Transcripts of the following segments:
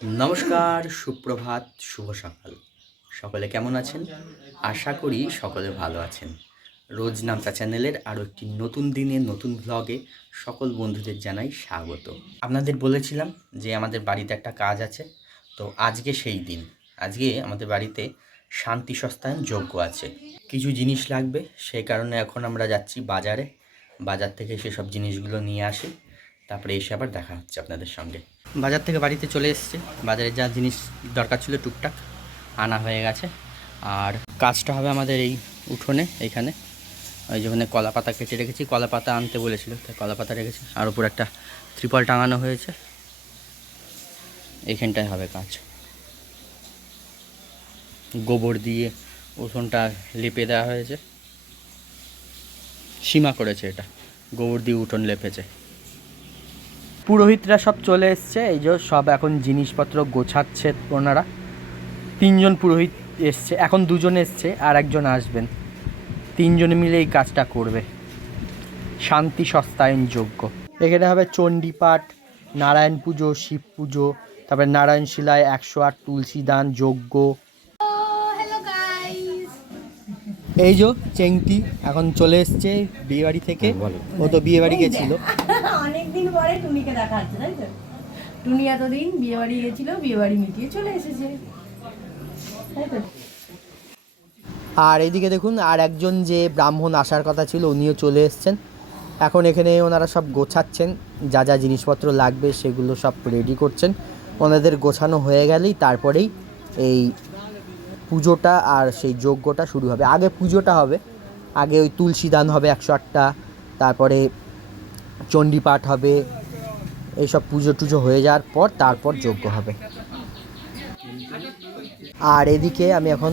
নমস্কার, সুপ্রভাত, শুভ সকাল। সকলে কেমন আছেন? আশা করি সকলে ভালো আছেন। রোজ নামতা চ্যানেলের আরও একটি নতুন দিনে নতুন ভ্লগে সকল বন্ধুদের জানাই স্বাগত। আপনাদের বলেছিলাম যে আমাদের বাড়িতে একটা কাজ আছে, তো আজকে সেই দিন। আজকে আমাদের বাড়িতে শান্তি সস্তায়ন যজ্ঞ আছে। কিছু জিনিস লাগবে, সেই কারণে এখন আমরা যাচ্ছি বাজারে। বাজার থেকে সেসব জিনিসগুলো নিয়ে আসি, তারপরে এসে আবার দেখা হচ্ছে আপনাদের সঙ্গে। বাজার থেকে বাড়িতে চলে এসেছে। বাজারে যা জিনিস দরকার ছিল টুকটাক আনা হয়ে গেছে। আর কাজটা হবে আমাদের এই উঠোনে, এইখানে ওই যেখানে কলা পাতা কেটে রেখেছি, কলা পাতা আনতে বলেছিল, তাই কলা পাতা রেখেছি। আর উপর একটা ত্রিপল টাঙানো হয়েছে, এইখানটায় হবে কাজ। গোবর দিয়ে উঠোনটা লেপে দেওয়া হয়েছে, সীমা করেছে, এটা গোবর দিয়ে উঠোন লেপেছে। পুরোহিতরা সব চলে এসছে, এই যে সব এখন জিনিসপত্র গোছাচ্ছে ওনারা। 3 জন পুরোহিত এসছে, এখন 2 জন এসছে আর একজন আসবেন। 3 জনে মিলে এই কাজটা করবে, শান্তি সস্তায়ন যজ্ঞ। এখানে হবে চণ্ডীপাঠ, নারায়ণ পুজো, শিব পুজো, তারপরে নারায়ণ শিলায় 108 তুলসী দান, যজ্ঞ। এই যে চেংটি এখন চলে এসছে বিয়ে বাড়ি থেকে। ও তো বিয়ে বাড়ি গেছিল অনেকদিন পরে টুনিকে দেখা যাচ্ছে, তাই তো? টুনি এতদিন বিয়ে বাড়ি গেছিল, বিয়ে বাড়ি মিটিয়ে চলে এসেছে, তাই তো? আর এইদিকে দেখুন, আর একজন যে ব্রাহ্মণ আসার কথা ছিল উনিও চলে এসছেন। এখন এখানে ওনারা সব গোছাচ্ছেন, যা যা জিনিসপত্র লাগবে সেগুলো সব রেডি করছেন। ওনাদের গোছানো হয়ে গেলেই তারপরেই এই পুজোটা আর সেই যজ্ঞটা শুরু হবে। আগে পুজোটা হবে, আগে ওই তুলসী দান হবে 108টা, তারপরে চণ্ডীপাঠ হবে, এইসব পুজো টুজো হয়ে যাওয়ার পর তারপর যজ্ঞ হবে। আর এদিকে আমি এখন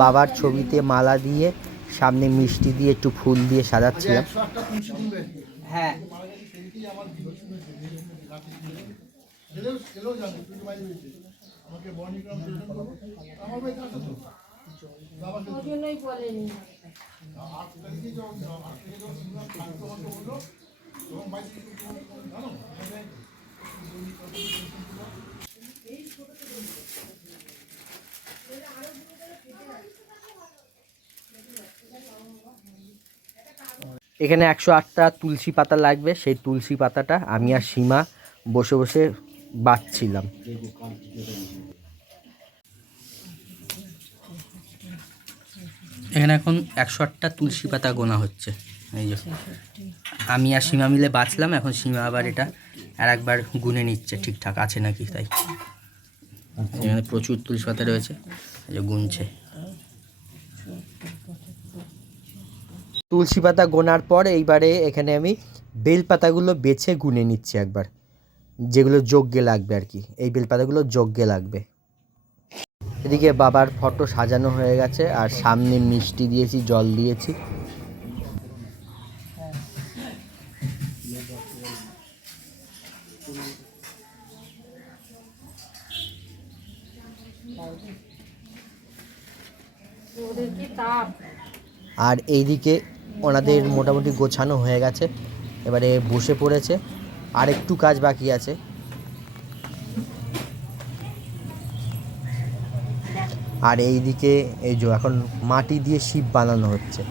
বাবার ছবিতে মালা দিয়ে, সামনে মিষ্টি দিয়ে, একটু ফুল দিয়ে সাজাচ্ছিলাম। হ্যাঁ, এখানে 108টা তুলসী পাতা লাগবে। সেই তুলসী পাতাটা আমি আর সীমা বসে বসে বাঁচছিলাম। এখানে এখন 108টা তুলসী পাতা গোনা হচ্ছে। এই যে আমি আর সীমা মিলে বাঁচলাম, এখন সীমা আবার এটা আর একবার গুনে নিচ্ছে ঠিকঠাক আছে নাকি। তাই এখানে প্রচুর তুলসী পাতা রয়েছে, এই যে গুনছে। তুলসী পাতা গোনার পর এইবারে এখানে আমি বেলপাতাগুলো বেছে গুনে নিচ্ছি একবার, যেগুলো যজ্ঞে লাগবে আর কি। এই বেলপাতাগুলো যজ্ঞে লাগবে। এদিকে বাবার ফটো সাজানো হয়ে গেছে, আর সামনে মিষ্টি দিয়েছি, জল দিয়েছি। আর এইদিকে ওনাদের মোটামুটি গোছানো হয়ে গেছে, এবারে বসে পড়েছে। আর একটু কাজ বাকি আছে। আর এইদিকে এই যে এখন মাটি দিয়ে শিব বানানো হচ্ছে।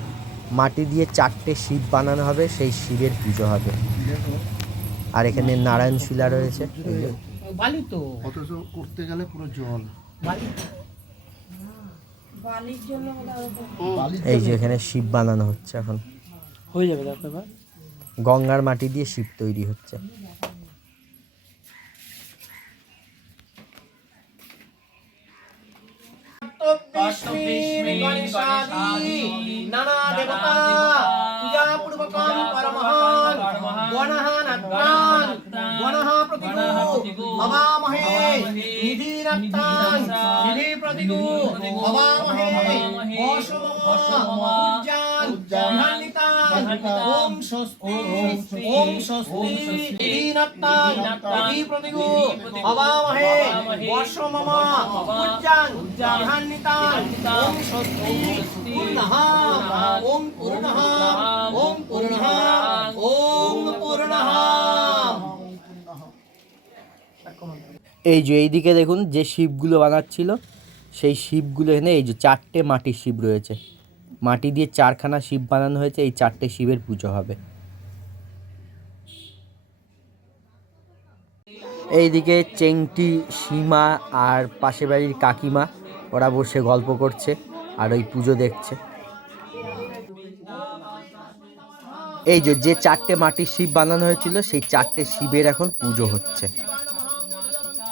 মাটি দিয়ে 4টে শিব বানানো হবে, সেই শিবের পুজো হবে। আর এখানে নারায়ণ শিলা রয়েছে, বালি তো অথচ করতে গেলে পুরো জল। এই যে এখানে শিব বানানো হচ্ছে, এখন হয়ে যাবে দাদা। গঙ্গার মাটি দিয়ে শিব তৈরি হচ্ছে। নানা দেবতা পূজা পূর্বকম পরমহান গণহান গণহ প্রতিগু হবামহে নিধিরত্তাং নিধি প্রতিগু হবামহে বসমুজ্জান বিহান্বিতাং ওম স্বস্তি নিধিরত্তাং নিধি প্রতিগু হবামহে বসমুজ্জান বিহান্বিতাং ওম স্বস্তি পূর্ণঃ ওম পূর্ণঃ ওম পূর্ণঃ ওম পূর্ণঃ। এই যে এইদিকে দেখুন যে শিবগুলো বানাচ্ছিল সেই শিবগুলো এখানে এই যে 4টে মাটির শিব রয়েছে, মাটি দিয়ে 4খানা শিব বানানো হয়েছে, এই 4টে শিবের পুজো হবে। এইদিকে চেংটি, সীমা আর পাশের বাড়ির কাকিমা ওরা বসে গল্প করছে আর ওই পুজো দেখছে। এই যে 4টে মাটির শিব বানানো হয়েছিল সেই 4টে শিবের এখন পুজো হচ্ছে।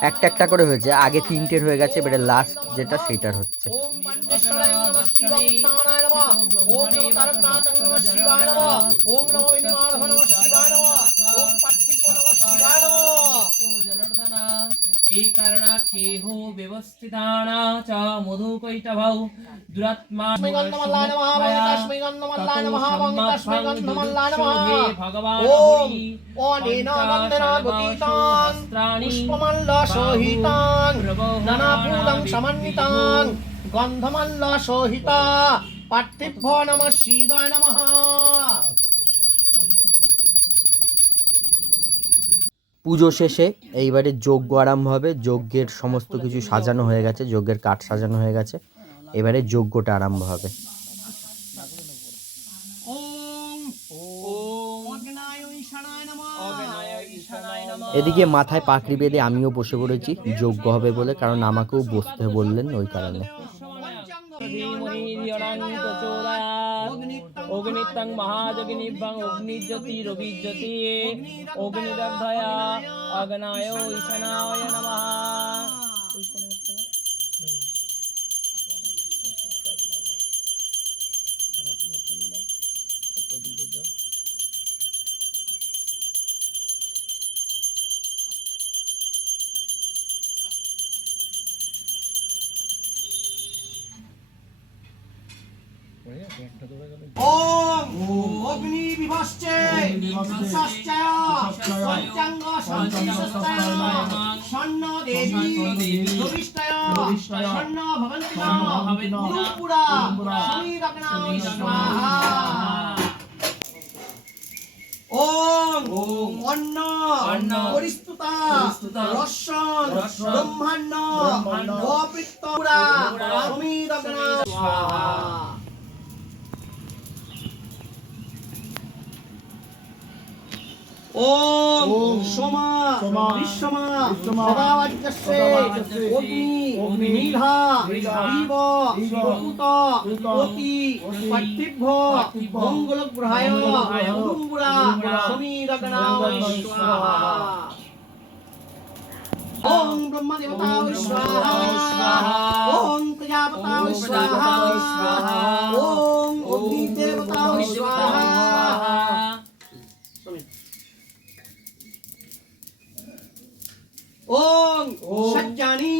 একটা একটা করে হয়েছে, আগে 3টের হয়ে গেছে, এবারে লাস্ট যেটা সেইটার হচ্ছে। এই কারণা কেহ ব্যবস্থিতানা চ মধুকৈটভৌ দুরাত্মা ভগবান গন্ধমল্ল সহিতা পার্থিভ্য নমঃ শিবায় নমঃ। পুজো শেষে এইবারে যজ্ঞ আরম্ভ হবে। যজ্ঞের সমস্ত কিছু সাজানো হয়ে গেছে, যজ্ঞের কাঠ সাজানো হয়ে গেছে, এবারে যজ্ঞটা আরম্ভ হবে। এদিকে মাথায় পাকড়ি বেঁধে আমিও বসে পড়েছি, যজ্ঞ হবে বলে, কারণ আমাকেও বসতে বললেন ওই কারণে। অগ্নিত্যং মহাযজ্ঞনিভ্যং অগ্নিজ্যোতিরভিজ্যোতি অগ্নিদগ্ধয়া অগ্নায় ঈশানায় নমঃ। ওম অগ্নি বিভশ্চে সশ্চয় পঞ্চাঙ্গ সঞ্চিতস্তায় স্বর্ণ দেবী রবিষ্টয় স্বর্ণ ভবন্তি গুরুপুরা সমীরগ্নায় স্বাহা। ওম অন্ন পরিস্তুতা রসন ব্রহ্মাণ্ড অপৃত্তপুরা সমীরগ্নায় স্বাহা। ওম সোমা বিশ্বমা সদাবজ্জস্যে অগ্নি মীঢ়া জীব প্রকুত অতি পার্থিভ্য মঙ্গলগ্রহায় উদুম্বরা সমীরগ্নায় স্বাহা। ওম ব্রহ্মদেবতায় স্বাহা। ওম প্রজাপতায় স্বাহা। ওম অগ্নিদেবতায় স্বাহা। ওম সজ্জানি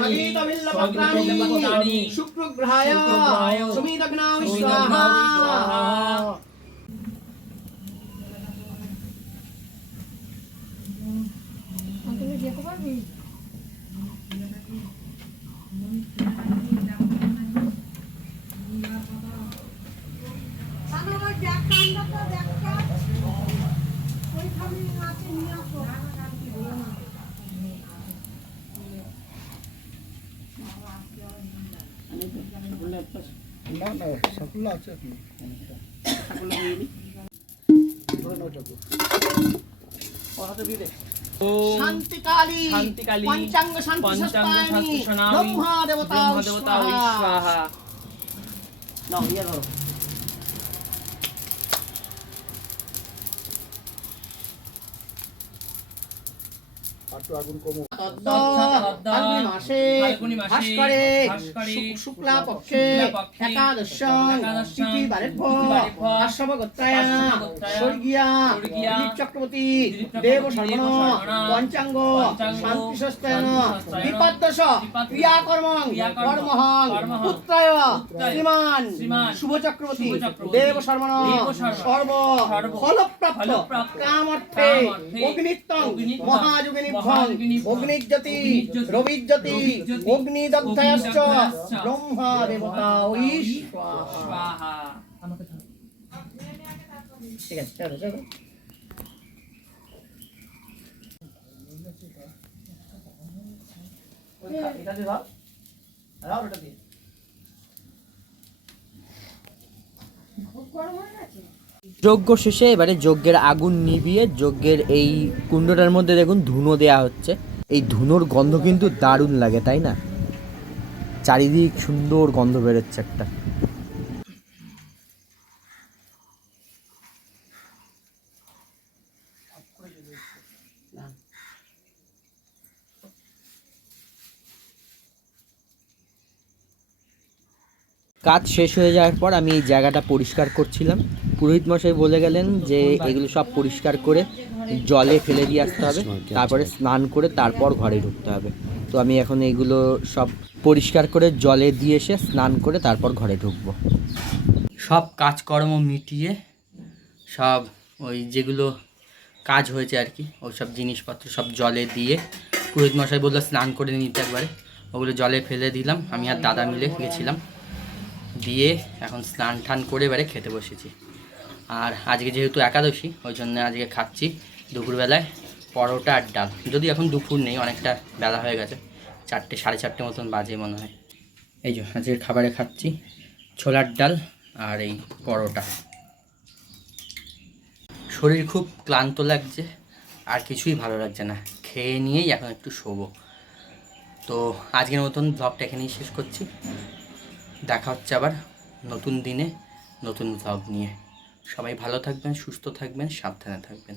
সবিতবিল্লপত্রাণি শুক্রগ্রহায় সমীরগ্নায় স্বাহা। না না সাকুল্লা আছে কি সাকুল্লা দিয়ে নি ধরে নাও চাকু ওহাতে দিয়ে দে। শান্তিকালী পঞ্চাঙ্গ শান্তি সস্তায়নি ব্রহ্মা দেবতা স্বাহা। নাও ইয়া ধরো। ফাল্গুনী মাসে ভাস্করে শুক্লা পক্ষে একাদশং তিথিবারেভ্য আশ্রমগোত্রায়াণ স্বর্গীয়া দিলীপ চক্রবর্তী দেব শর্মণ পঞ্চাঙ্গ শান্তিশস্তায়ন বিপদ্দশ ক্রিয়াকর্মং কর্মহং পুত্রায় শ্রীমান শুভ চক্রবর্তী দেব শর্মণ সর্ব ফলপ্রাপ্ত কামর্থে অগ্নিত্যং মহাযোগিনী অগ্নিজ্যোতি রবিজ্যোতি অগ্নিদগ্ধয়শ্চ ব্রহ্মা দেবতায় স্বাহা। ঠিক আছে চলো চলো। এটা দিয়ে দাও দাও ওটা দিয়ে যজ্ঞ শেষে এবারে যজ্ঞের আগুন নিভিয়ে যজ্ঞের এই কুণ্ডটার মধ্যে দেখুন ধুনো দেয়া হচ্ছে। এই ধুনোর গন্ধ কিন্তু দারুণ লাগে, তাই না? চারিদিক সুন্দর গন্ধ বেরোচ্ছে একটা। কাজ শেষ হয়ে যাওয়ার পর আমি এই জায়গাটা পরিষ্কার করছিলাম। পুরোহিত মশাই বলে গেলেন যে এগুলো সব পরিষ্কার করে জলে ফেলে দিয়ে আসতে হবে, তারপরে স্নান করে তারপর ঘরে ঢুকতে হবে। তো আমি এখন এইগুলো সব পরিষ্কার করে জলে দিয়ে এসে স্নান করে তারপর ঘরে ঢুকবো। সব কাজকর্ম মিটিয়ে সব ওই যেগুলো কাজ হয়েছে আর কি, ওই সব জিনিসপত্র সব জলে দিয়ে পুরোহিত মশাই বললো স্নান করে নিতে একবারে, ওগুলো জলে ফেলে দিলাম। আমি আর দাদা মিলে গেছিলাম, দিয়ে এখন স্নান টান করে এবারে খেতে বসেছি। আর আজকে যেহেতু একাদশী ওই জন্য আজকে খাচ্ছি দুপুরবেলায় পরোটা আর ডাল। যদি এখন দুপুর নেই, অনেকটা বেলা হয়ে গেছে, 4টে 4:30 মতন বাজে মনে হয়। এই যে আজকের খাবারে খাচ্ছি ছোলার ডাল আর এই পরোটা। শরীর খুব ক্লান্ত লাগছে, আর কিছুই ভালো লাগছে না, খেয়ে নিয়েই এখন একটু শোবো। তো আজকের মতন ব্লগটা এখানেই শেষ করছি। দেখা হচ্ছে আবার নতুন দিনে নতুন ব্লগ নিয়ে। সবাই ভালো থাকবেন, সুস্থ থাকবেন, সাবধানে থাকবেন।